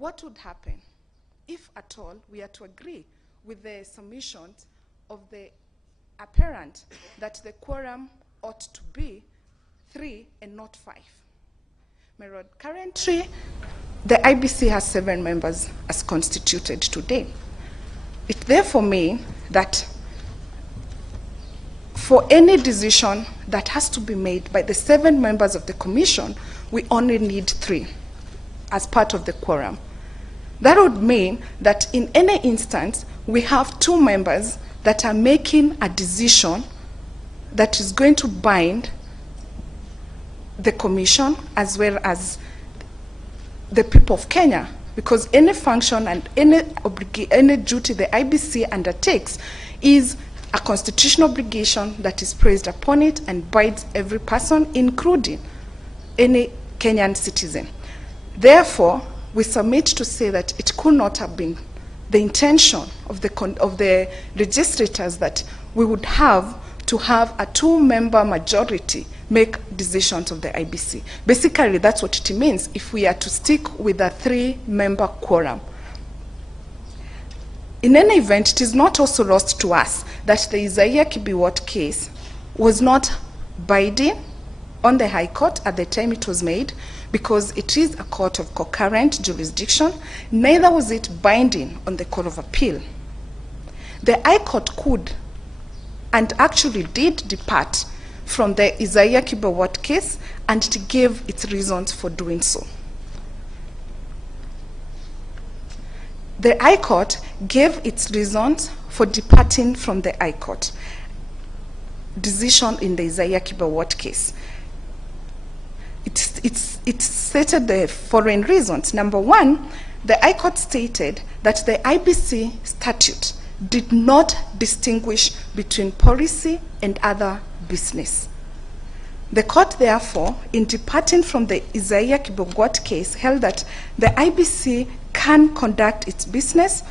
what would happen if at all we are to agree with the submissions of the apparent that the quorum ought to be 3 and not 5. My Lord, currently the IBC has 7 members as constituted today. It therefore means that for any decision that has to be made by the 7 members of the commission, we only need 3 as part of the quorum. That would mean that in any instance, we have 2 members that are making a decision that is going to bind the commission as well as the people of Kenya, because any function and any duty the IBC undertakes is a constitutional obligation that is placed upon it and binds every person, including any Kenyan citizen. Therefore, we submit to say that it could not have been the intention of the legislators that we would have to have a 2-member majority make decisions of the IBC. Basically, that's what it means if we are to stick with a 3-member quorum. In any event, it is not also lost to us that the Isaiah Kibiwott case was not binding on the High Court at the time it was made, because it is a court of concurrent jurisdiction. Neither was it binding on the Court of Appeal. The High Court could and actually did depart from the Isaiah Kibiwott case, and it gave its reasons for doing so. The High Court gave its reasons for departing from the High Court decision in the Isaiah Kibiwott case. It stated the following reasons. Number 1, the High Court stated that the IBC statute did not distinguish between policy and other business. The court, therefore, in departing from the Isaiah Kibiwott case, held that the IBC can conduct its business,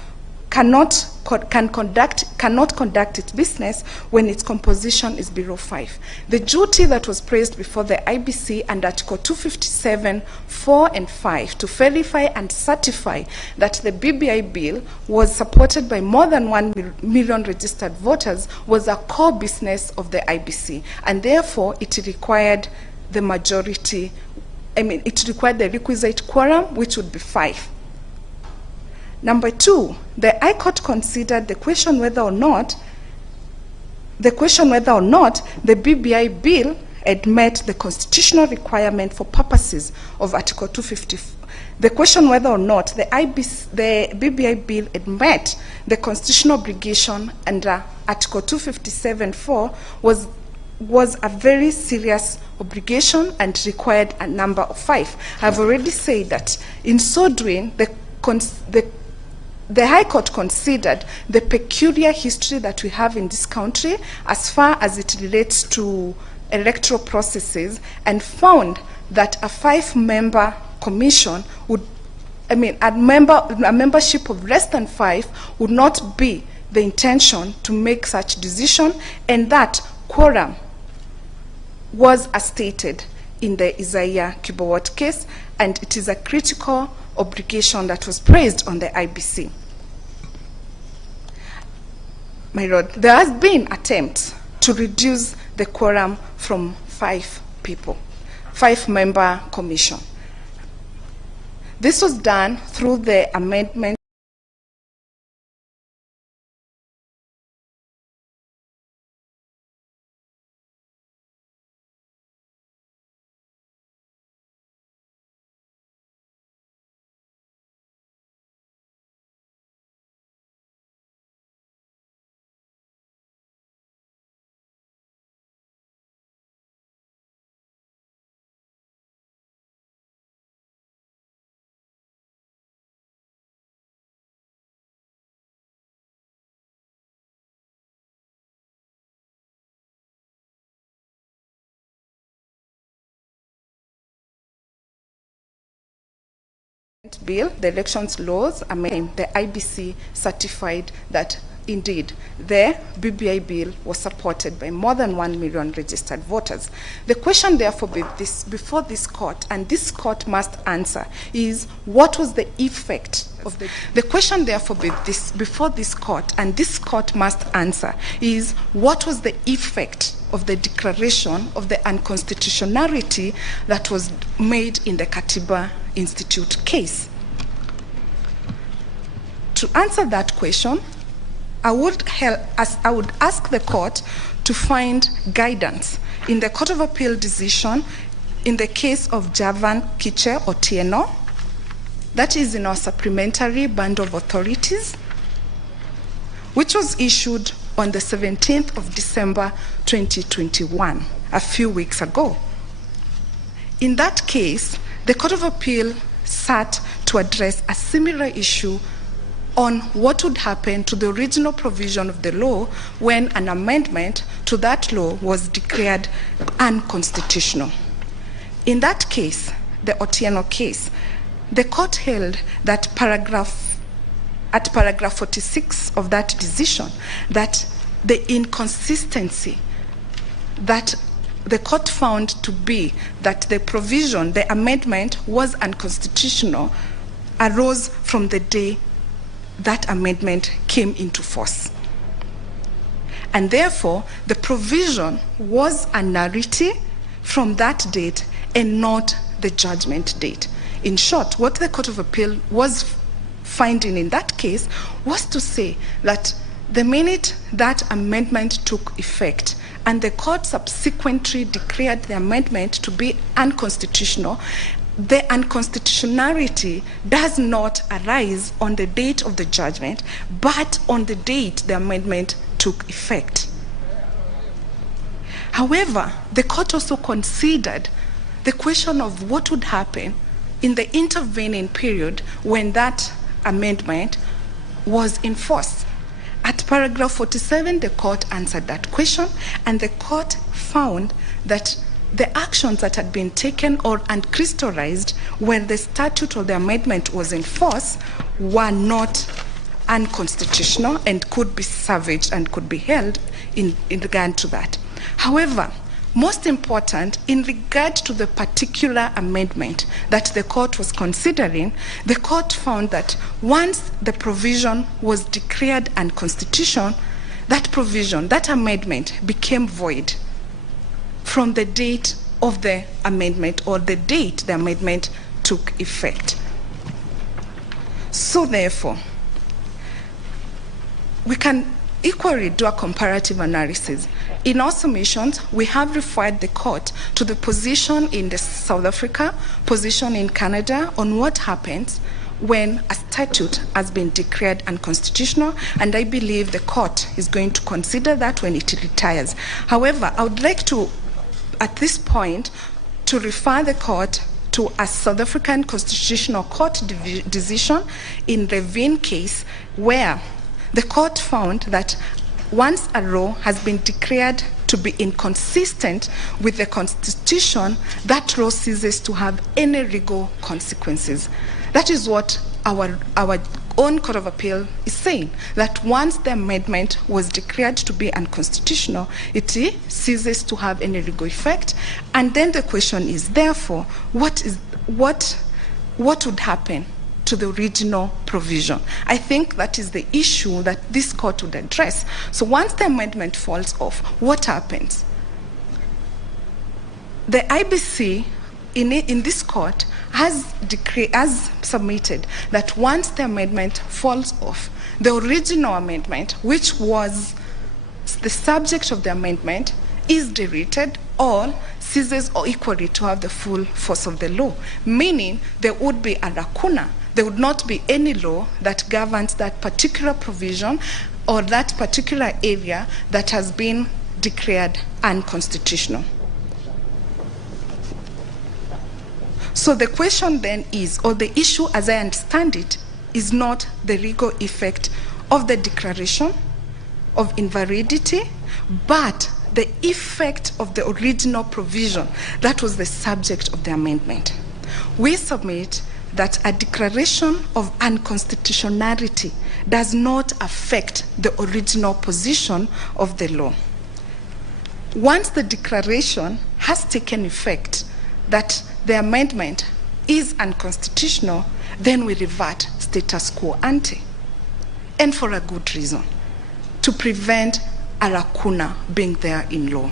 cannot conduct its business when its composition is below 5. The duty that was placed before the IBC under Article 257, 4 and 5 to verify and certify that the BBI bill was supported by more than 1 million registered voters was a core business of the IBC, and therefore it required the majority, it required the requisite quorum, which would be 5. Number 2, the High Court considered the question whether or not the BBI bill had met the constitutional requirement for purposes of Article 250. The question whether or not the BBI bill had met the constitutional obligation under Article 257(4) was a very serious obligation and required a number of 5. I've already said that in so doing, the High Court considered the peculiar history that we have in this country as far as it relates to electoral processes, and found that a 5-member commission would, a membership of less than 5 would not be the intention to make such decision, and that quorum was as stated in the Isaiah Kibiwott case, and it is a critical obligation that was placed on the IBC. My Lord, there has been attempts to reduce the quorum from 5 people, 5-member commission. This was done through the amendment bill, the elections laws, the IBC certified that indeed the BBI bill was supported by more than 1 million registered voters. The question therefore before this court, and this court must answer, is what was the effect of the question therefore before this court, and this court must answer, is what was the effect of the declaration of the unconstitutionality that was made in the Katiba Institute case. To answer that question, I would ask the court to find guidance in the Court of Appeal decision in the case of Javan Kiche Otieno, that is in our supplementary band of authorities, which was issued on the 17th of December 2021, a few weeks ago. In that case, the Court of Appeal sat to address a similar issue on what would happen to the original provision of the law when an amendment to that law was declared unconstitutional. In that case, the Otieno case, the court held that at paragraph 46 of that decision, that the inconsistency that the court found to be that the provision, the amendment, was unconstitutional arose from the day that amendment came into force. And therefore, the provision was a nullity from that date and not the judgment date. In short, what the Court of Appeal was finding in that case was to say that the minute that amendment took effect and the court subsequently declared the amendment to be unconstitutional, the unconstitutionality does not arise on the date of the judgment, but on the date the amendment took effect. However, the court also considered the question of what would happen in the intervening period when that amendment was in force. At paragraph 47, the court answered that question, and the court found that the actions that had been taken or uncrystallized when the statute or the amendment was in force were not unconstitutional and could be salvaged and could be held in regard to that. However, most important, in regard to the particular amendment that the court was considering, the court found that once the provision was declared unconstitutional, that provision, that amendment became void from the date of the amendment or the date the amendment took effect. So therefore, we can equally do a comparative analysis. In our submissions, we have referred the court to the position in South Africa, position in Canada on what happens when a statute has been declared unconstitutional, and I believe the court is going to consider that when it retires. However, I would like to, at this point, to refer the court to a South African Constitutional Court decision in the Vin case, where the court found that once a law has been declared to be inconsistent with the Constitution, that law ceases to have any legal consequences. That is what our own Court of Appeal is saying, that once the amendment was declared to be unconstitutional, it ceases to have any legal effect. And then the question is, therefore, what would happen to the original provision? I think that is the issue that this court would address. So once the amendment falls off, what happens? The IBC in this court has submitted that once the amendment falls off, the original amendment, which was the subject of the amendment, is deleted or ceases or equally to have the full force of the law, meaning there would be a lacuna. There would not be any law that governs that particular provision or that particular area that has been declared unconstitutional. So the question then is, or the issue as I understand it, is not the legal effect of the declaration of invalidity, but the effect of the original provision that was the subject of the amendment. We submit that a declaration of unconstitutionality does not affect the original position of the law. Once the declaration has taken effect that the amendment is unconstitutional, then we revert status quo ante, and for a good reason, to prevent a lacuna being there in law.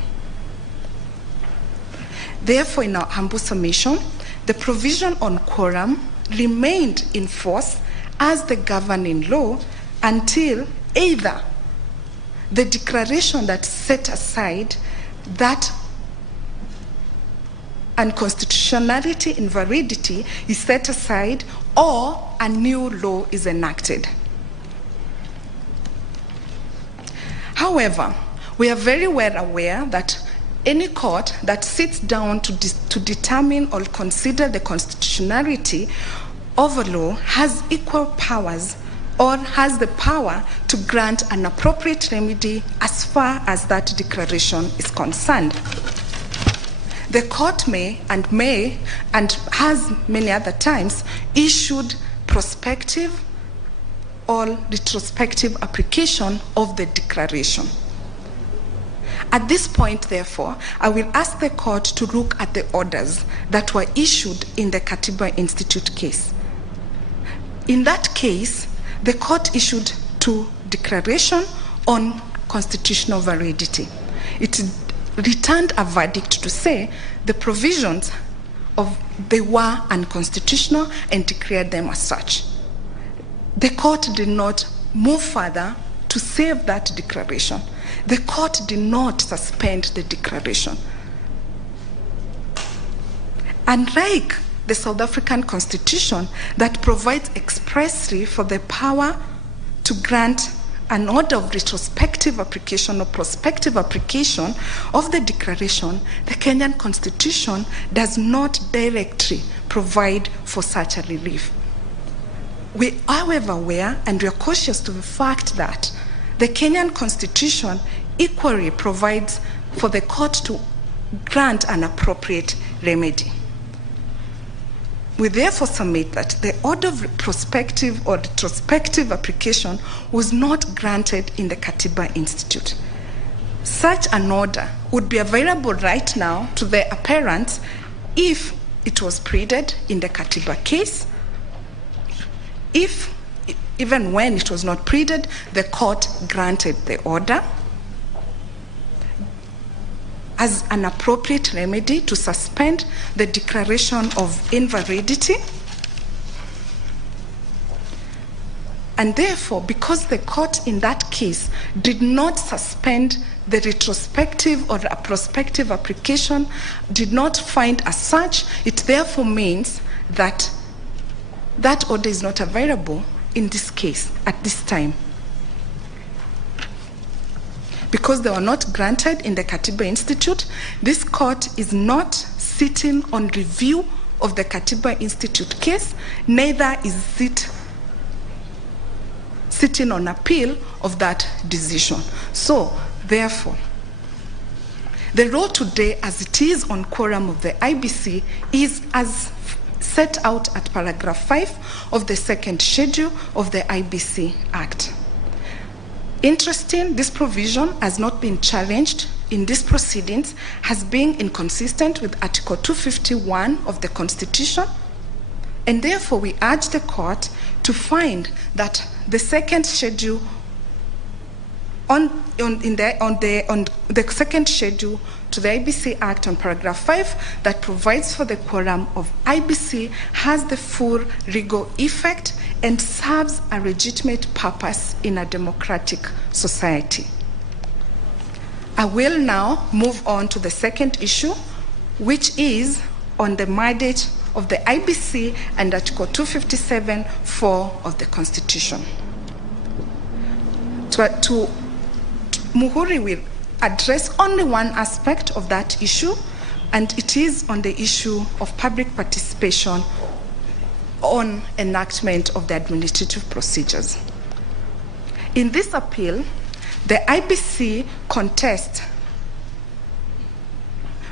Therefore, in our humble submission, the provision on quorum remained in force as the governing law until either the declaration that set aside that unconstitutionality, invalidity is set aside, or a new law is enacted. However, we are very well aware that any court that sits down to determine or consider the constitutionality of a law has equal powers or has the power to grant an appropriate remedy as far as that declaration is concerned. The court may and has many other times issued prospective or retrospective application of the declaration. At this point, therefore, I will ask the court to look at the orders that were issued in the Katiba Institute case. In that case, the court issued 2 declarations on constitutional validity. It returned a verdict to say the provisions they were unconstitutional and declared them as such. The court did not move further to save that declaration. The court did not suspend the declaration. Unlike the South African Constitution that provides expressly for the power to grant an order of retrospective application or prospective application of the declaration, the Kenyan Constitution does not directly provide for such a relief. We are, however, aware and we are cautious to the fact that the Kenyan Constitution equally provides for the court to grant an appropriate remedy. We therefore submit that the order of prospective or retrospective application was not granted in the Katiba Institute. Such an order would be available right now to the appellants if it was pleaded in the Katiba case. If, even when it was not pleaded, the court granted the order as an appropriate remedy to suspend the declaration of invalidity. And therefore, because the court in that case did not suspend the retrospective or a prospective application, did not find as such, it therefore means that that order is not available in this case at this time. Because they were not granted in the Katiba Institute, this court is not sitting on review of the Katiba Institute case, neither is it sitting on appeal of that decision. So, therefore, the law today as it is on quorum of the IBC is as set out at paragraph 5 of the 2nd schedule of the IBC Act. Interesting, this provision has not been challenged in these proceedings, has been inconsistent with Article 251 of the Constitution, and therefore we urge the court to find that the 2nd schedule on the 2nd schedule to the IBC Act on paragraph 5 that provides for the quorum of IBC has the full legal effect and serves a legitimate purpose in a democratic society. I will now move on to the 2nd issue, which is on the mandate of the IBC and Article 257(4) of the Constitution. Muhuri will address only one aspect of that issue, and it is on the issue of public participation on enactment of the administrative procedures. In this appeal, the IBC contests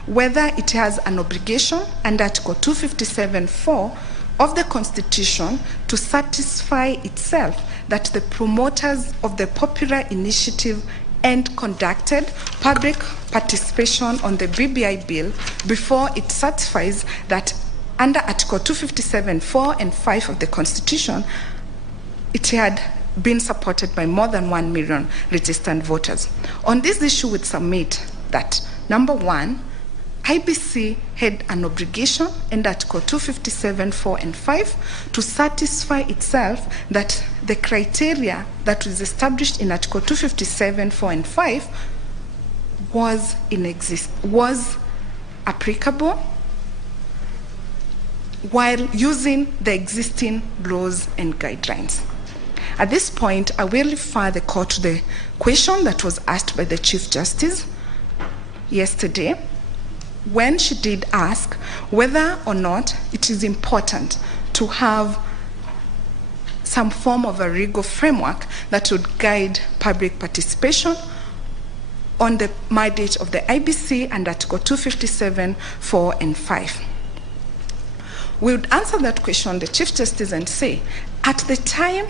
whether it has an obligation under Article 257(4) of the Constitution to satisfy itself that the promoters of the popular initiative and conducted public participation on the BBI bill before it certifies that under Article 257, 4 and 5 of the Constitution, it had been supported by more than 1 million registered voters. On this issue, we submit that, number one, IBC had an obligation under Article 257, 4 and 5 to satisfy itself that the criteria that was established in Article 257, 4 and 5 was applicable while using the existing laws and guidelines. At this point, I will refer the court to the question that was asked by the Chief Justice yesterday, when she did ask whether or not it is important to have some form of a legal framework that would guide public participation on the mandate of the IBC and Article 257, 4 and 5. We would answer that question, the Chief Justice, and say, at the time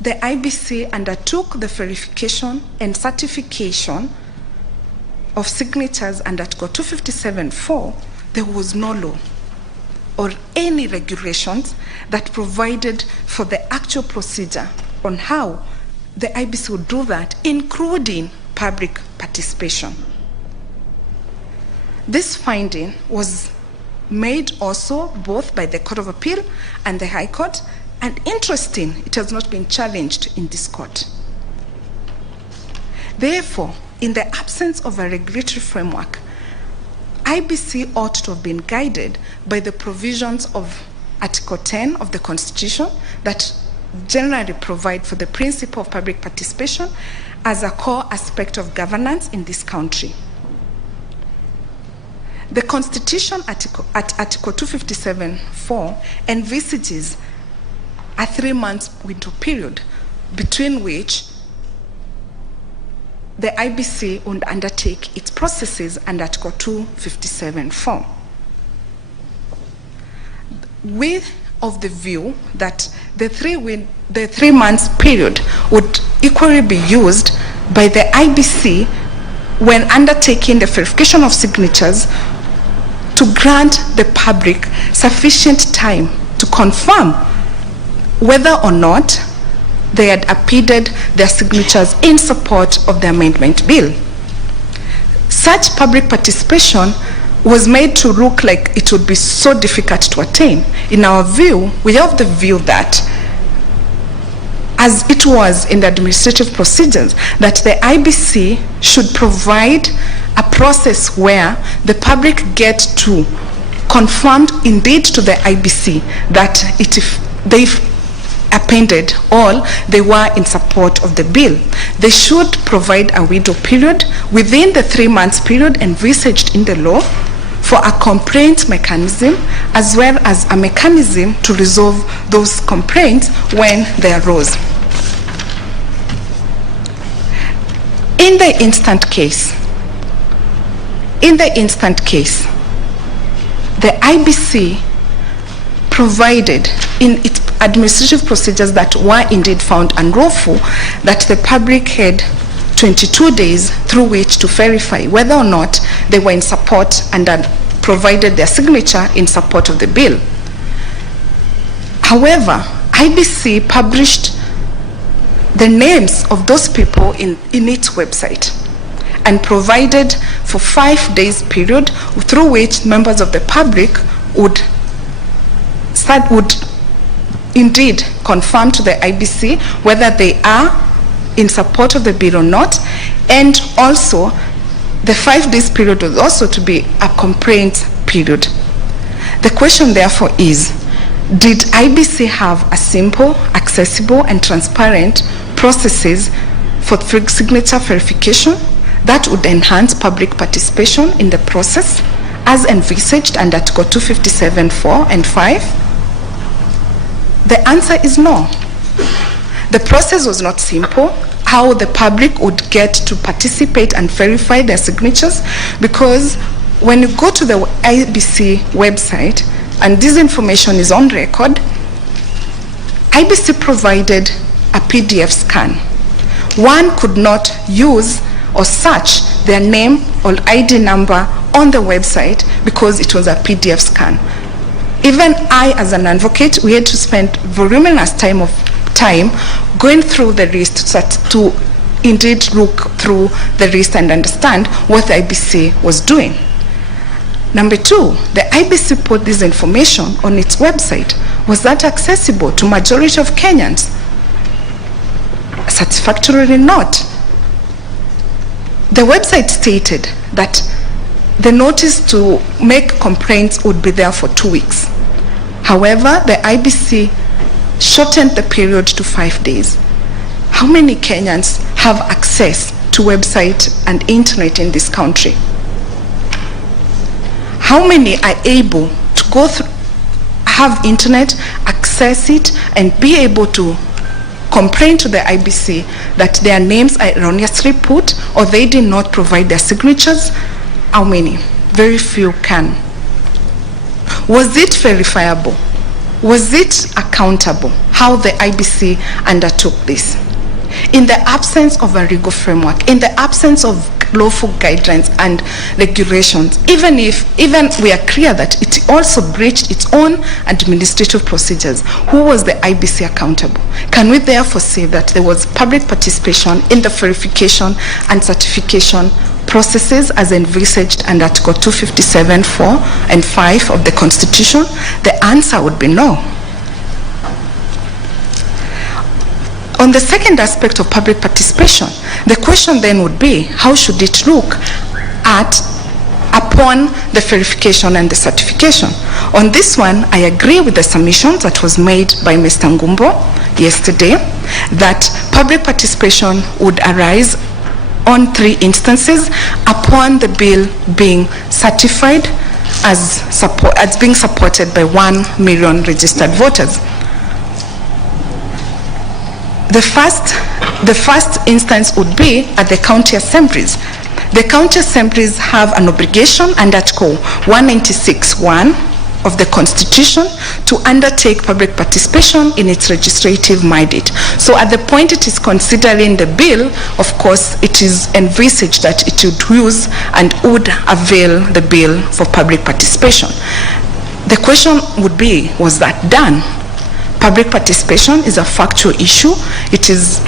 the IBC undertook the verification and certification of signatures under Article 257.4, there was no law or any regulations that provided for the actual procedure on how the IBC would do that, including public participation. This finding was made also both by the Court of Appeal and the High Court, and interesting, it has not been challenged in this court. Therefore, in the absence of a regulatory framework, IBC ought to have been guided by the provisions of Article 10 of the Constitution that generally provide for the principle of public participation as a core aspect of governance in this country. The Constitution at Article 257.4 envisages a 3-month window period between which the IBC would undertake its processes under Article 257.4. We of the view that the 3 months period would equally be used by the IBC when undertaking the verification of signatures to grant the public sufficient time to confirm whether or not they had appended their signatures in support of the amendment bill. Such public participation was made to look like it would be so difficult to attain. In our view, we have the view that, as it was in the administrative procedures, that the IBC should provide a process where the public get to confirm indeed to the IBC that if they've appended or they were in support of the bill. They should provide a window period within the 3 months period envisaged in the law for a complaint mechanism, as well as a mechanism to resolve those complaints when they arose. In the instant case, the IBC provided in its administrative procedures that were indeed found unlawful that the public had 22 days through which to verify whether or not they were in support and had provided their signature in support of the bill. However, IBC published the names of those people in its website and provided for 5 days period through which members of the public would indeed confirm to the IBC whether they are in support of the bill or not, and also the 5 days period was also to be a complaint period. The question therefore is, did IBC have a simple, accessible and transparent processes for signature verification that would enhance public participation in the process as envisaged under Article 257.4 and 5? The answer is no. The process was not simple, how the public would get to participate and verify their signatures, because when you go to the IBC website, and this information is on record, IBC provided a PDF scan. One could not use or search their name or ID number on the website because it was a PDF scan. Even I, as an advocate, we had to spend voluminous time going through the list to indeed look through the list and understand what the IBC was doing. Number two, the IBC put this information on its website. Was that accessible to majority of Kenyans? Satisfactorily not. The website stated that the notice to make complaints would be there for 2 weeks. However, the IBC shortened the period to 5 days. How many Kenyans have access to website and internet in this country? How many are able to go through, have internet, access it, and be able to complain to the IBC that their names are erroneously put or they did not provide their signatures? How many? Very few can. Was it verifiable? Was it accountable? How the IBC undertook this? In the absence of a legal framework, in the absence of lawful guidelines and regulations, even we are clear that it also breached its own administrative procedures, who was the IBC accountable? Can we therefore say that there was public participation in the verification and certification processes as envisaged under Article 257, 4 and 5 of the Constitution? The answer would be no. On the second aspect of public participation, the question then would be, how should it look upon the verification and the certification? On this one, I agree with the submissions that was made by Mr. Ngumbo yesterday, that public participation would arise on 3 instances upon the bill being certified as being supported by 1 million registered voters. The first instance would be at the county assemblies. The county assemblies have an obligation under Article 196(1) of the Constitution to undertake public participation in its legislative mandate. So at the point it is considering the bill, of course, it is envisaged that it would use and would avail the bill for public participation. The question would be, was that done? Public participation is a factual issue. It is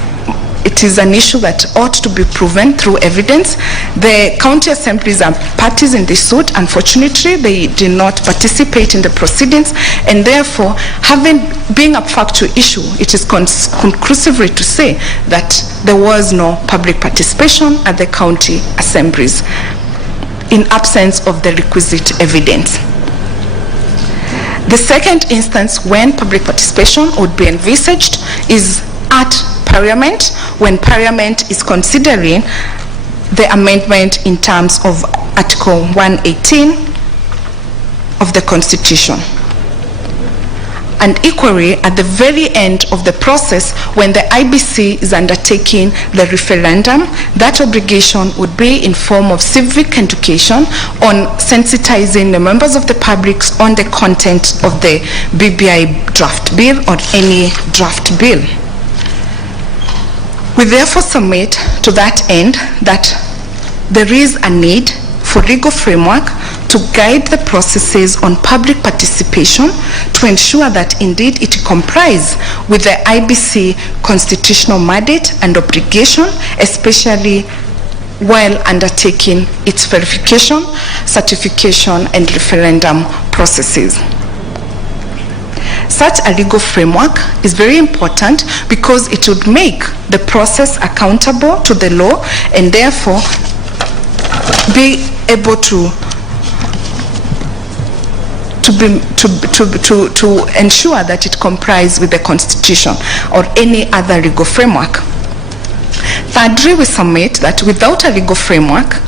an issue that ought to be proven through evidence. The county assemblies are parties in this suit. Unfortunately, they did not participate in the proceedings, and therefore, being a factual issue, it is conclusively to say that there was no public participation at the county assemblies in absence of the requisite evidence. The second instance when public participation would be envisaged is at Parliament, when Parliament is considering the amendment in terms of Article 118 of the Constitution. And equally, at the very end of the process, when the IBC is undertaking the referendum, that obligation would be in form of civic education on sensitizing the members of the public on the content of the BBI draft bill or any draft bill. We therefore submit to that end that there is a need for legal framework to guide the processes on public participation to ensure that indeed it complies with the IBC constitutional mandate and obligation, especially while undertaking its verification, certification, and referendum processes. Such a legal framework is very important because it would make the process accountable to the law and therefore be able to ensure that it complies with the Constitution or any other legal framework. Thirdly, we submit that without a legal framework,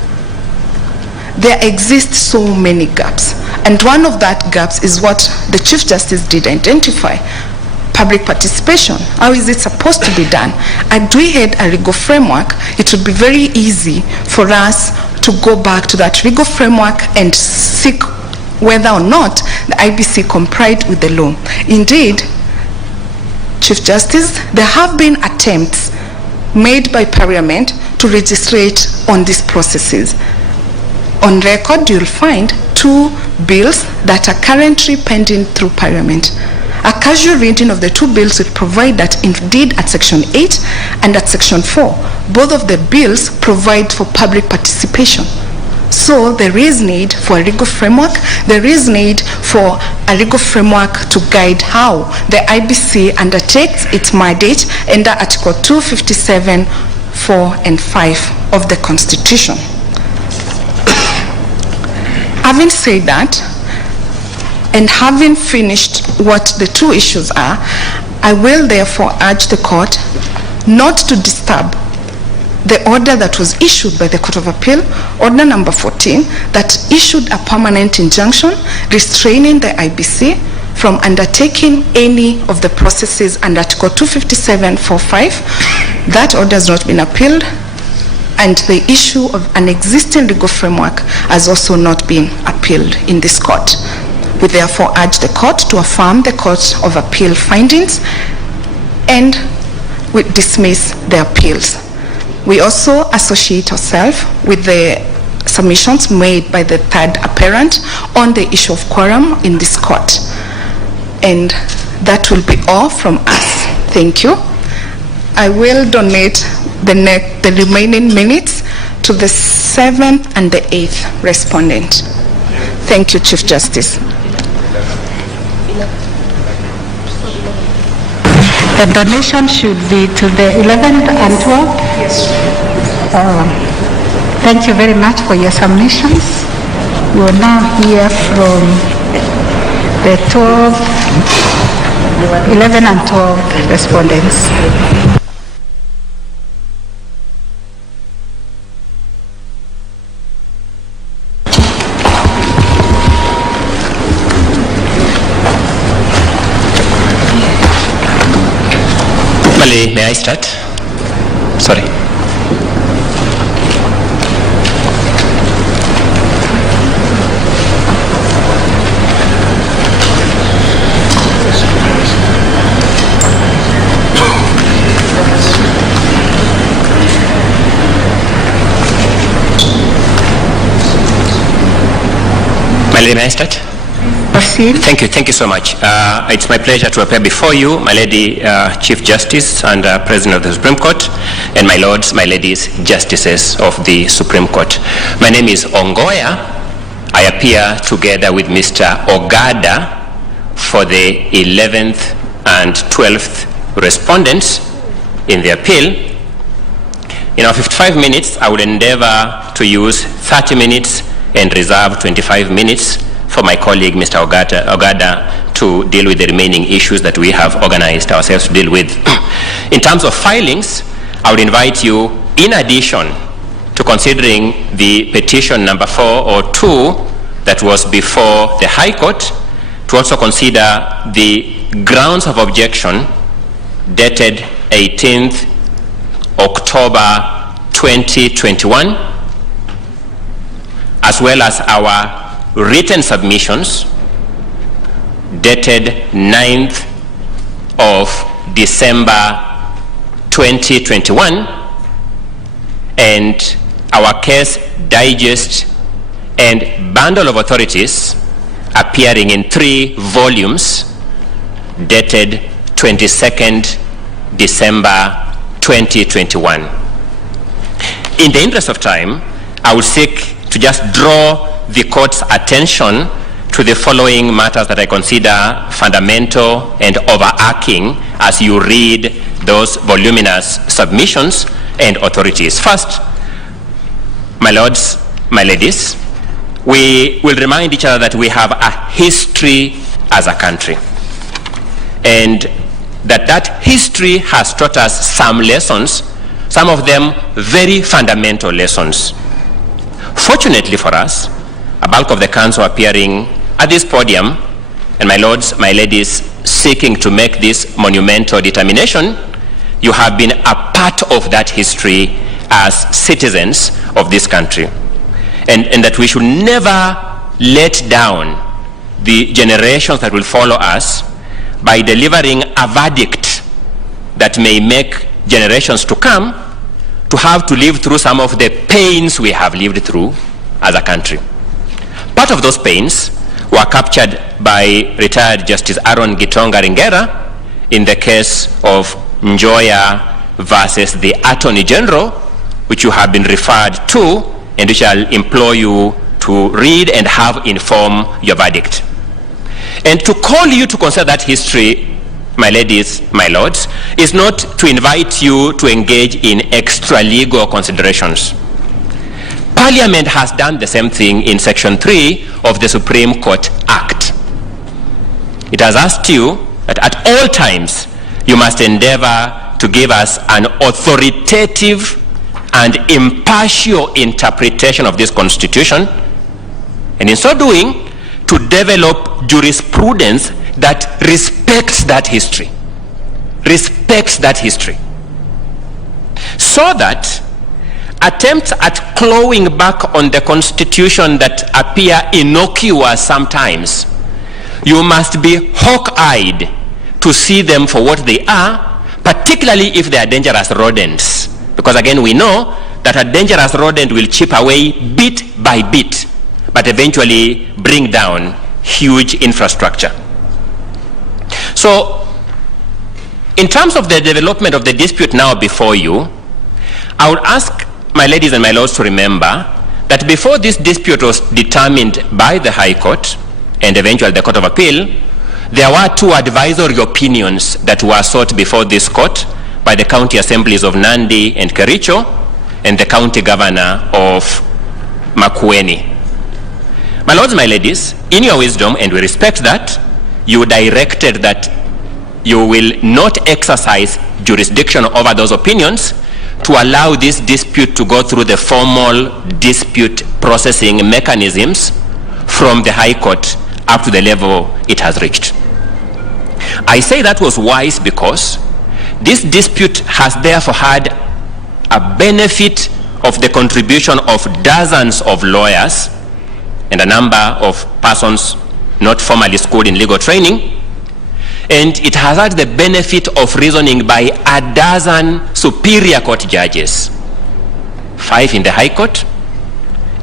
there exist so many gaps. And one of that gaps is what the Chief Justice did identify: public participation. How is it supposed to be done? Had we had a legal framework, it would be very easy for us to go back to that legal framework and seek whether or not the IBC complied with the law. Indeed, Chief Justice, there have been attempts made by Parliament to legislate on these processes. On record, you'll find 2 bills that are currently pending through Parliament. A casual reading of the 2 bills would provide that indeed at Section 8 and at Section 4, both of the bills provide for public participation. So there is need for a legal framework. There is need for a legal framework to guide how the IBC undertakes its mandate under Article 257, 4 and 5 of the Constitution. Having said that, and having finished what the 2 issues are, I will therefore urge the court not to disturb the order that was issued by the Court of Appeal, Order number 14, that issued a permanent injunction restraining the IBC from undertaking any of the processes under Article 257.4.5. That order has not been appealed, and the issue of an existing legal framework has also not been appealed in this court. We therefore urge the court to affirm the Court of Appeal findings and we dismiss the appeals. We also associate ourselves with the submissions made by the third apparent on the issue of quorum in this court. And that will be all from us. Thank you. I will donate the remaining minutes to the 7th and the 8th respondent. Thank you, Chief Justice. The donation should be to the 11th and 12th? Yes. Thank you very much for your submissions. We will now hear from the 11 and 12 respondents. May I start? Sorry. May I start? Proceed. Thank you so much. It's my pleasure to appear before you, my lady Chief Justice and President of the Supreme Court, and my lords, my ladies, Justices of the Supreme Court. My name is Ongoya. I appear together with Mr. Ogada for the 11th and 12th respondents in the appeal. In our 55 minutes, I will endeavor to use 30 minutes and reserve 25 minutes for my colleague, Mr. Ogada, to deal with the remaining issues that we have organized ourselves to deal with. In terms of filings, I would invite you, in addition to considering the petition number 402 that was before the High Court, to also consider the grounds of objection dated 18th October 2021, as well as our written submissions dated 9th of December 2021, and our case digest and bundle of authorities appearing in 3 volumes dated 22nd December 2021. In the interest of time, I will seek to just draw the court's attention to the following matters that I consider fundamental and overarching as you read those voluminous submissions and authorities. First, my lords, my ladies, we will remind each other that we have a history as a country, and that history has taught us some lessons, some of them very fundamental lessons. Fortunately for us, a bulk of the council appearing at this podium, and my lords, my ladies, seeking to make this monumental determination, you have been a part of that history as citizens of this country. And that we should never let down the generations that will follow us by delivering a verdict that may make generations to come to have to live through some of the pains we have lived through as a country. Part of those pains were captured by retired Justice Aaron Gitonga Ringera in the case of Njoya versus the Attorney General, which you have been referred to, and which I'll implore you to read and have inform your verdict. And to call you to consider that history, my ladies, my lords, is not to invite you to engage in extra-legal considerations. Parliament has done the same thing in Section 3 of the Supreme Court Act. It has asked you that at all times you must endeavor to give us an authoritative and impartial interpretation of this Constitution, and in so doing, to develop jurisprudence that respects that history. Respects that history. So that attempts at clawing back on the Constitution that appear innocuous sometimes, you must be hawk-eyed to see them for what they are, particularly if they are dangerous rodents. Because again, we know that a dangerous rodent will chip away bit by bit, but eventually bring down huge infrastructure. So, in terms of the development of the dispute now before you, I would ask my ladies and my lords to remember that before this dispute was determined by the High Court and eventually the Court of Appeal, there were two advisory opinions that were sought before this court by the county assemblies of Nandi and Kericho and the county governor of Makueni. My lords, my ladies, in your wisdom, and we respect that, you directed that you will not exercise jurisdiction over those opinions to allow this dispute to go through the formal dispute processing mechanisms from the High Court up to the level it has reached. I say that was wise because this dispute has therefore had a benefit of the contribution of dozens of lawyers and a number of persons not formally schooled in legal training, and it has had the benefit of reasoning by a dozen superior court judges, 5 in the High Court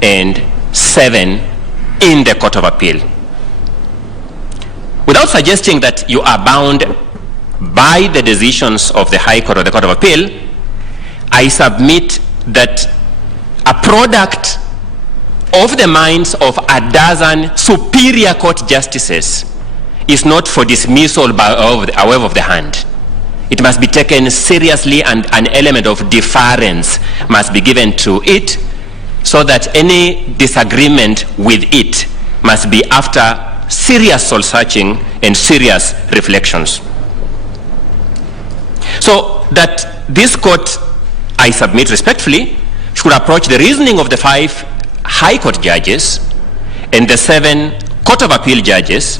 and 7 in the Court of Appeal. Without suggesting that you are bound by the decisions of the High Court or the Court of Appeal, I submit that a product of the minds of a dozen superior court justices is not for dismissal by a wave of the hand. It must be taken seriously, and an element of deference must be given to it, so that any disagreement with it must be after serious soul-searching and serious reflections. So that this court, I submit respectfully, should approach the reasoning of the 5 High Court judges and the 7 Court of Appeal judges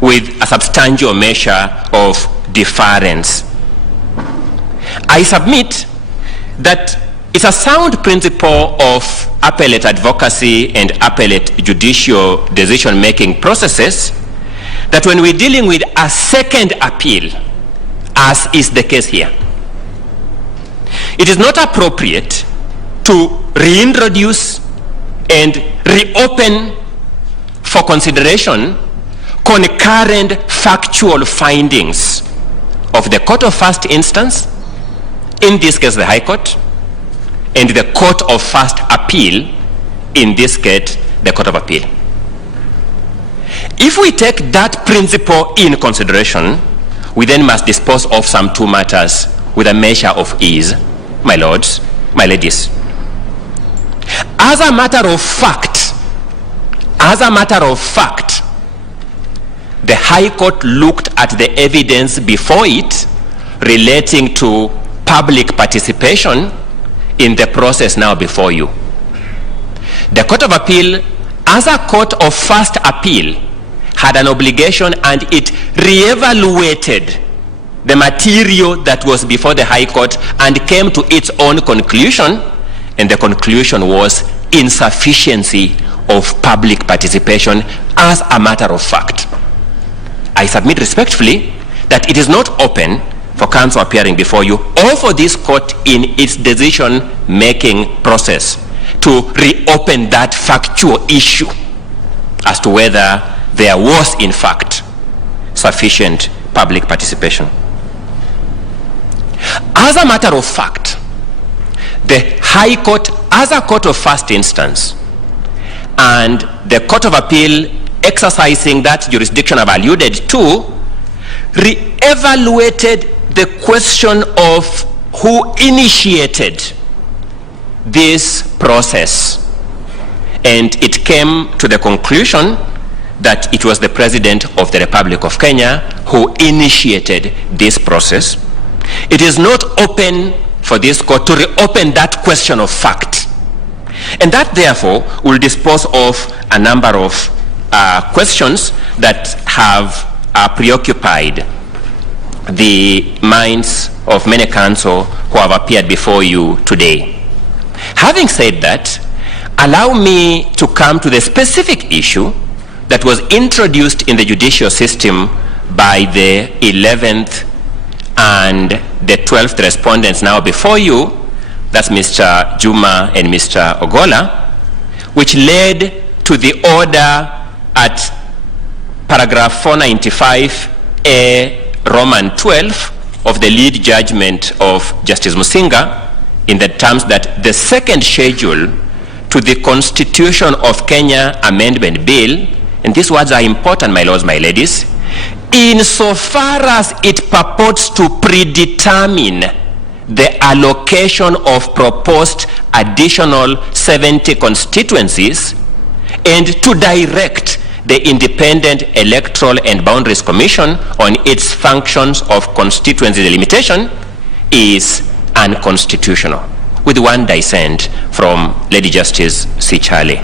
with a substantial measure of deference. I submit that it's a sound principle of appellate advocacy and appellate judicial decision-making processes that when we're dealing with a second appeal, as is the case here, it is not appropriate to reintroduce and reopen for consideration concurrent factual findings of the Court of First Instance, in this case the High Court, and the Court of First Appeal, in this case the Court of Appeal. If we take that principle in consideration, we then must dispose of some 2 matters with a measure of ease, my lords, my ladies. As a matter of fact, the High Court looked at the evidence before it relating to public participation in the process now before you. The Court of Appeal, as a court of first appeal, had an obligation, and it re-evaluated the material that was before the High Court and came to its own conclusion, and the conclusion was insufficiency of public participation as a matter of fact. I submit respectfully that it is not open for counsel appearing before you or for this court in its decision-making process to reopen that factual issue as to whether there was, in fact, sufficient public participation. As a matter of fact, the High Court, as a court of first instance, and the Court of Appeal exercising that jurisdiction I've alluded to, re-evaluated the question of who initiated this process. And it came to the conclusion that it was the President of the Republic of Kenya who initiated this process. It is not open for this court to reopen that question of fact. And that, therefore, will dispose of a number of questions that have preoccupied the minds of many counsel who have appeared before you today. Having said that, allow me to come to the specific issue that was introduced in the judicial system by the 11th and the 12th respondents now before you, that's Mr. Juma and Mr. Ogola, which led to the order at paragraph 495A Roman 12 of the lead judgment of Justice Musinga, in the terms that the second schedule to the Constitution of Kenya Amendment Bill, and these words are important, my lords, my ladies, insofar as it purports to predetermine the allocation of proposed additional 70 constituencies and to direct the Independent Electoral and Boundaries Commission on its functions of constituency delimitation, is unconstitutional, with one dissent from Lady Justice C. Charlie.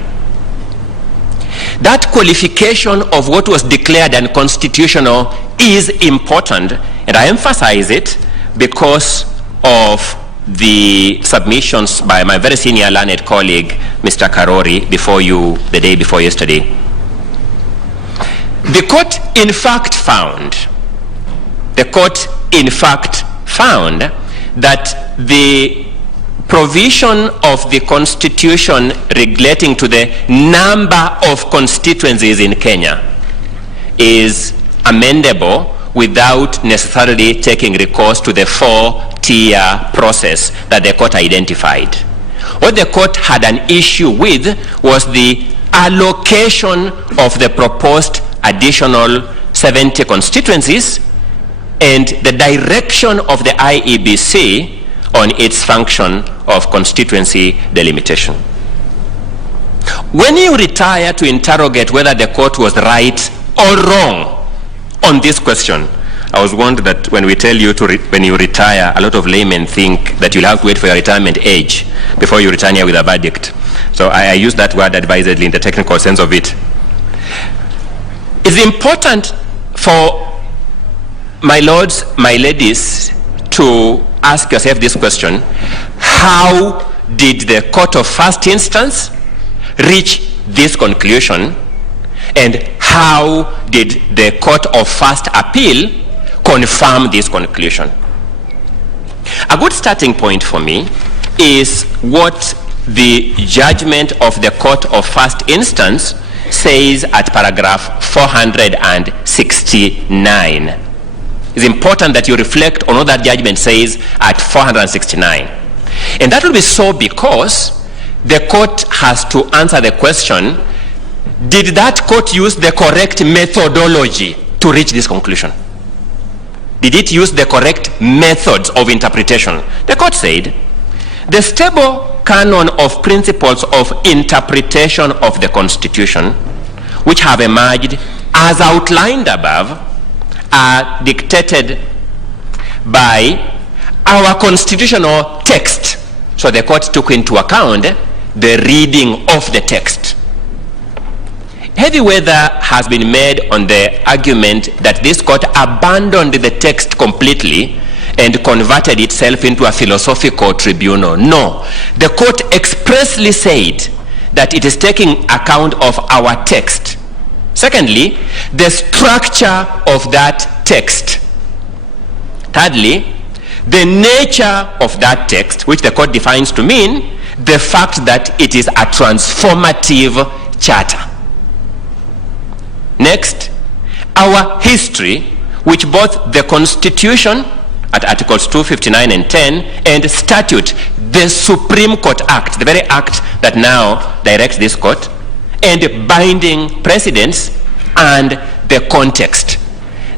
That qualification of what was declared unconstitutional is important, and I emphasize it because of the submissions by my very senior learned colleague, Mr. Karori, before you the day before yesterday. The court in fact found that the provision of the Constitution relating to the number of constituencies in Kenya is amendable without necessarily taking recourse to the four-tier process that the court identified. What the court had an issue with was the allocation of the proposed additional 70 constituencies and the direction of the IEBC on its function of constituency delimitation. When you retire to interrogate whether the court was right or wrong on this question, I was warned that when we tell you when you retire, a lot of laymen think that you'll have to wait for your retirement age before you return here with a verdict. So I use that word advisedly in the technical sense of it. It's important for my lords, my ladies, to ask yourself this question: how did the court of first instance reach this conclusion, and how did the court of first appeal confirm this conclusion? A good starting point for me is what the judgment of the court of first instance says at paragraph 469. It's important that you reflect on what that judgment says at 469. And that will be so because the court has to answer the question, did that court use the correct methodology to reach this conclusion? Did it use the correct methods of interpretation? The court said, the stable canon of principles of interpretation of the Constitution, which have emerged as outlined above, are dictated by our constitutional text. So the court took into account the reading of the text. Heavy weather has been made on the argument that this court abandoned the text completely and converted itself into a philosophical tribunal. No, the court expressly said that it is taking account of our text, Secondly, the structure of that text. Thirdly, the nature of that text, which the court defines to mean the fact that it is a transformative charter. Next, our history, which both the Constitution at Articles 259 and 10 and statute, the Supreme Court Act, the very act that now directs this court, and binding precedents and the context.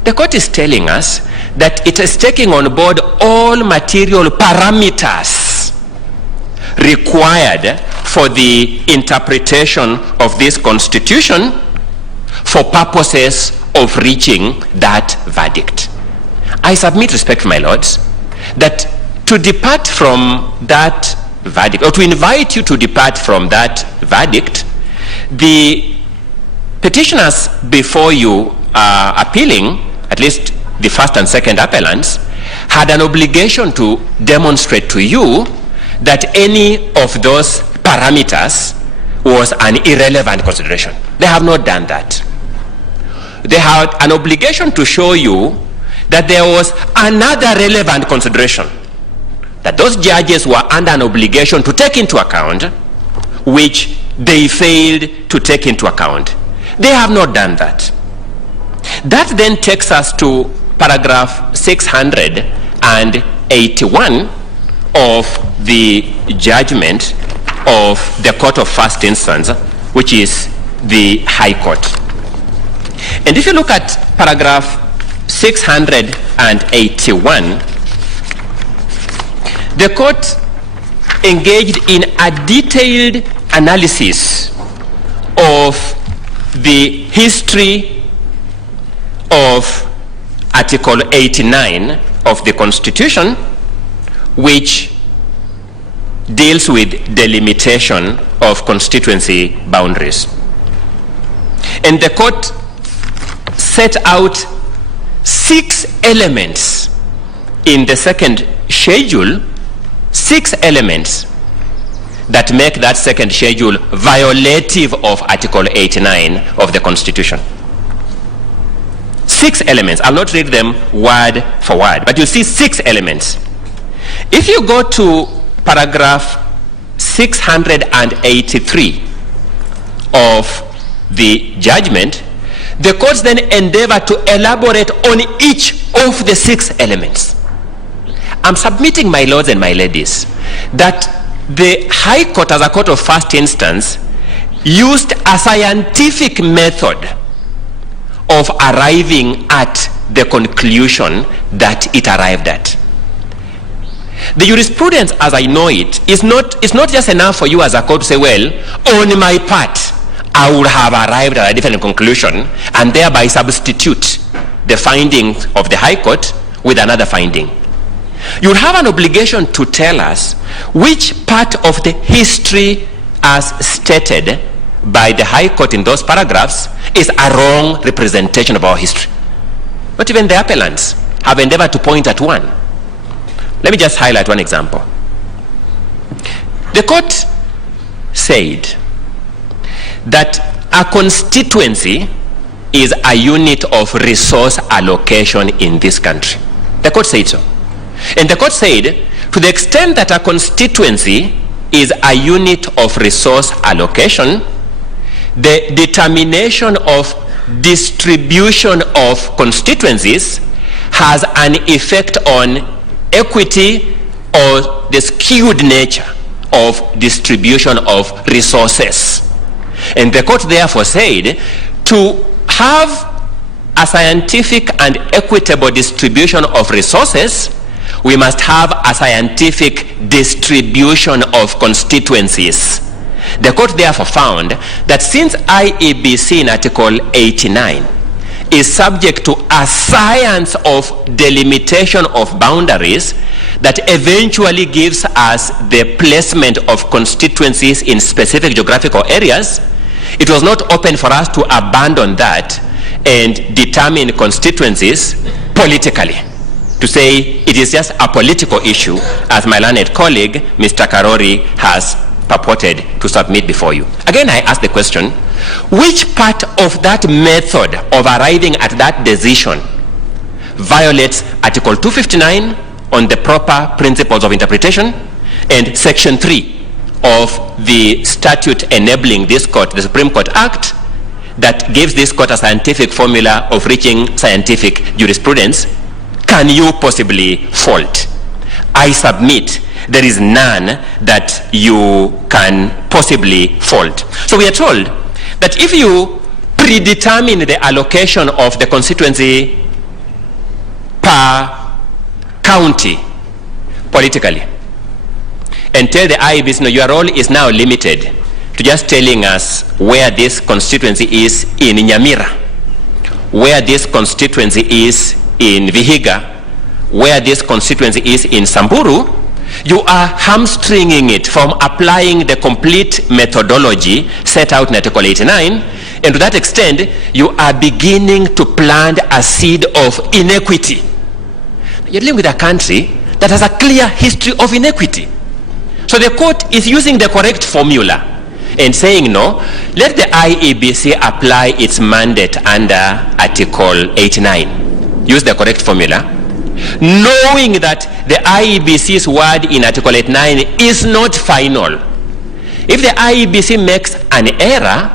The court is telling us that it is taking on board all material parameters required for the interpretation of this Constitution for purposes of reaching that verdict. I submit respectfully, my lords, that to depart from that verdict, or to invite you to depart from that verdict, the petitioners before you appealing, at least the first and second appellants, had an obligation to demonstrate to you that any of those parameters was an irrelevant consideration. They have not done that. They had an obligation to show you that there was another relevant consideration that those judges were under an obligation to take into account, which they failed to take into account. They have not done that. That then takes us to paragraph 681 of the judgment of the Court of First Instance, which is the High Court. And if you look at paragraph 681, the court engaged in a detailed analysis of the history of Article 89 of the Constitution, which deals with delimitation of constituency boundaries. And the court set out 6 elements in the second schedule, 6 elements that make that second schedule violative of Article 89 of the Constitution. 6 elements. I'll not read them word for word, but you see 6 elements. If you go to paragraph 683 of the judgment, the courts then endeavor to elaborate on each of the 6 elements. I'm submitting, my lords and my ladies, that the High Court, as a court of first instance, used a scientific method of arriving at the conclusion that it arrived at. The jurisprudence, as I know it, is not just enough for you as a court to say, well, on my part, I would have arrived at a different conclusion, and thereby substitute the findings of the High Court with another finding. You would have an obligation to tell us which part of the history as stated by the High Court in those paragraphs is a wrong representation of our history. Not even the appellants have endeavored to point at one. Let me just highlight one example. The court said that a constituency is a unit of resource allocation in this country. The court said so. And the court said, to the extent that a constituency is a unit of resource allocation, the determination of distribution of constituencies has an effect on equity or the skewed nature of distribution of resources. And the court therefore said, to have a scientific and equitable distribution of resources, we must have a scientific distribution of constituencies. The court therefore found that since IEBC in Article 89 is subject to a science of delimitation of boundaries that eventually gives us the placement of constituencies in specific geographical areas, it was not open for us to abandon that and determine constituencies politically, to say it is just a political issue, as my learned colleague, Mr. Karori, has purported to submit before you. Again, I ask the question, Which part of that method of arriving at that decision violates Article 259 on the proper principles of interpretation and Section 3 of the statute enabling this court, the Supreme Court Act, that gives this court a scientific formula of reaching scientific jurisprudence, can you possibly fault? I submit there is none that you can possibly fault. So we are told that if you predetermine the allocation of the constituency per county politically and tell the IEBC, no, your role is now limited to just telling us where this constituency is in Nyamira, where this constituency is in Vihiga, where this constituency is in Samburu, you are hamstringing it from applying the complete methodology set out in Article 89, and to that extent, you are beginning to plant a seed of inequity. You're dealing with a country that has a clear history of inequity. So the court is using the correct formula and saying, no, let the IEBC apply its mandate under Article 89. Use the correct formula, knowing that the IEBC's word in Article 89 is not final. If the IEBC makes an error,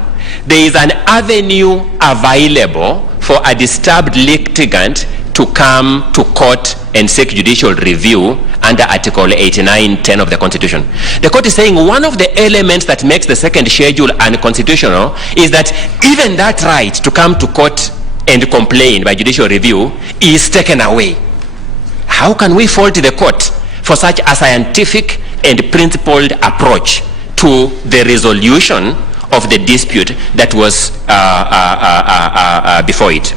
there is an avenue available for a disturbed litigant to come to court and seek judicial review under Article 89(10) of the Constitution. The court is saying one of the elements that makes the second schedule unconstitutional is that even that right to come to court and complain by judicial review is taken away. How can we fault the court for such a scientific and principled approach to the resolution of the dispute that was before it?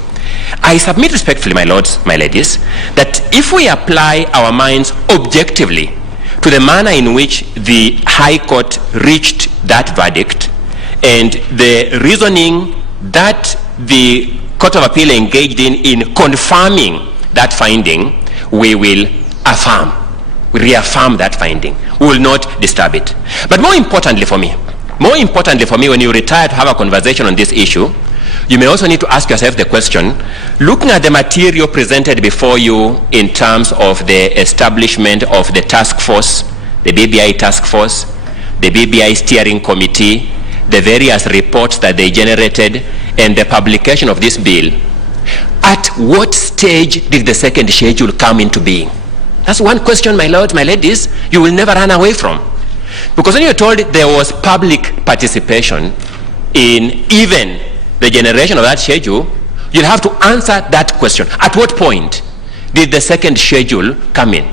I submit respectfully, my lords, my ladies, that if we apply our minds objectively to the manner in which the High Court reached that verdict and the reasoning that the Court of Appeal engaged in confirming that finding, we will affirm, we reaffirm that finding. We will not disturb it. But more importantly for me, when you retire to have a conversation on this issue, you may also need to ask yourself the question, looking at the material presented before you in terms of the establishment of the task force, the BBI task force, the BBI steering committee, the various reports that they generated, and the publication of this bill, at what stage did the second schedule come into being? That's one question, my lords, my ladies, you will never run away from. Because when you're told there was public participation in even the generation of that schedule, you'll have to answer that question. At what point did the second schedule come in?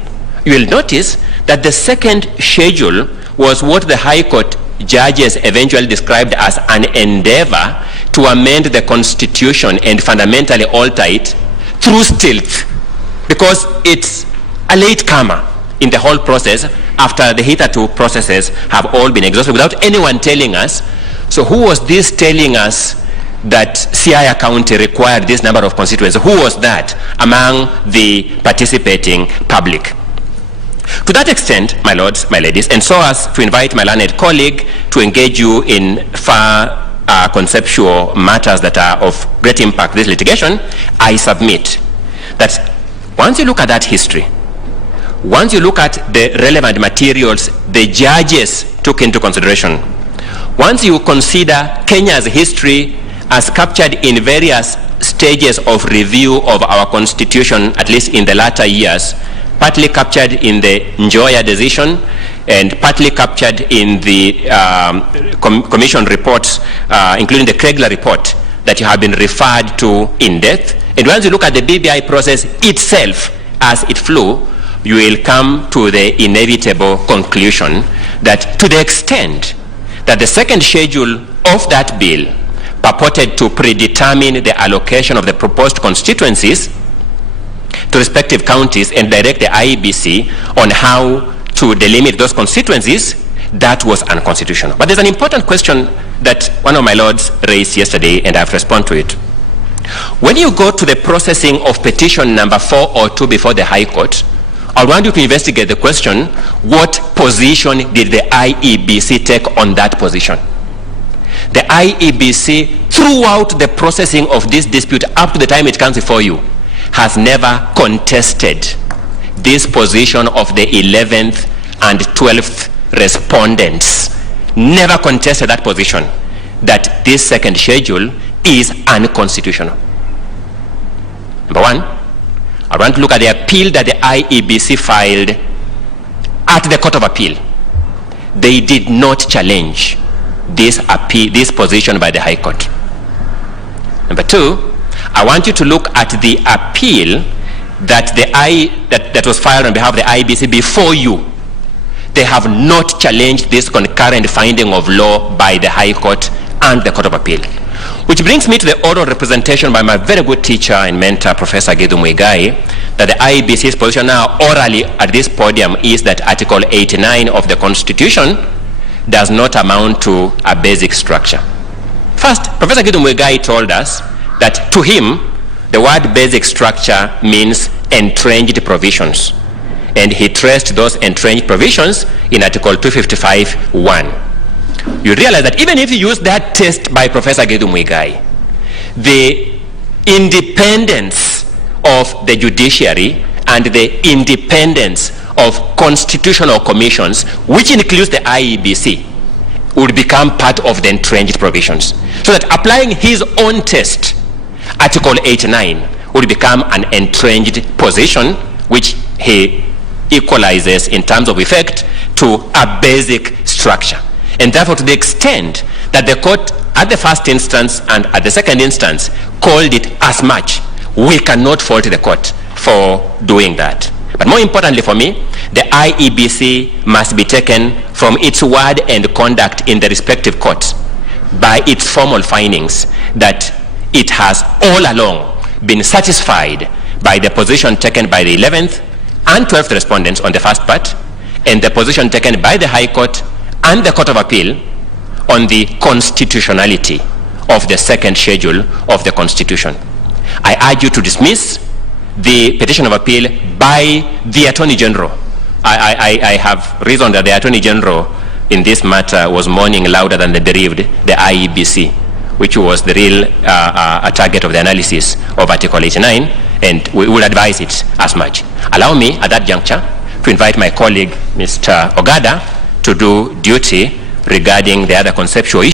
You will notice that the second schedule was what the High Court judges eventually described as an endeavor to amend the Constitution and fundamentally alter it through stealth, because it's a latecomer in the whole process after the hitherto processes have all been exhausted without anyone telling us. So who was this telling us that Siaya County required this number of constituencies? Who was that among the participating public? To that extent, my lords, my ladies, and so as to invite my learned colleague to engage you in far conceptual matters that are of great impact in this litigation, I submit that once you look at that history, once you look at the relevant materials the judges took into consideration, once you consider Kenya's history as captured in various stages of review of our Constitution, at least in the latter years, partly captured in the Njoya decision and partly captured in the commission reports, including the Kregler report that you have been referred to in depth. And once you look at the BBI process itself as it flew, you will come to the inevitable conclusion that to the extent that the second schedule of that bill purported to predetermine the allocation of the proposed constituencies to respective counties and direct the IEBC on how to delimit those constituencies, that was unconstitutional. But there's an important question that one of my lords raised yesterday, and I've responded to it. When you go to the processing of petition number 402 before the High Court, I want you to investigate the question, what position did the IEBC take on that position? the IEBC, throughout the processing of this dispute up to the time it comes before you, has never contested this position of the 11th and 12th respondents. Never contested that position, that this second schedule is unconstitutional. Number one, I want to look at the appeal that the IEBC filed at the Court of Appeal. They did not challenge this position by the High Court. Number two, I want you to look at the appeal that that was filed on behalf of the IEBC before you. They have not challenged this concurrent finding of law by the High Court and the Court of Appeal. Which brings me to the oral representation by my very good teacher and mentor, Professor Githu Muigai, that the IEBC's position now orally at this podium is that Article 89 of the Constitution does not amount to a basic structure. First, Professor Githu Muigai told us that to him, the word basic structure means entrenched provisions. And he traced those entrenched provisions in Article 255(1). You realize that even if you use that test by Professor Githu Muigai, the independence of the judiciary and the independence of constitutional commissions, which includes the IEBC, would become part of the entrenched provisions. So that applying his own test, Article 89 would become an entrenched position, which he equalizes in terms of effect to a basic structure. And therefore, to the extent that the court at the first instance and at the second instance called it as much, we cannot fault the court for doing that. But more importantly for me, the IEBC must be taken from its word and conduct in the respective courts by its formal findings that it has all along been satisfied by the position taken by the 11th and 12th respondents on the first part, and the position taken by the High Court and the Court of Appeal on the constitutionality of the second schedule of the Constitution. I urge you to dismiss the petition of appeal by the Attorney General. I have reasoned that the Attorney General in this matter was mourning louder than the bereaved, the IEBC, which was the real target of the analysis of Article 89, and we will advise it as much. Allow me at that juncture to invite my colleague, Mr. Ogada, to do duty regarding the other conceptual issues.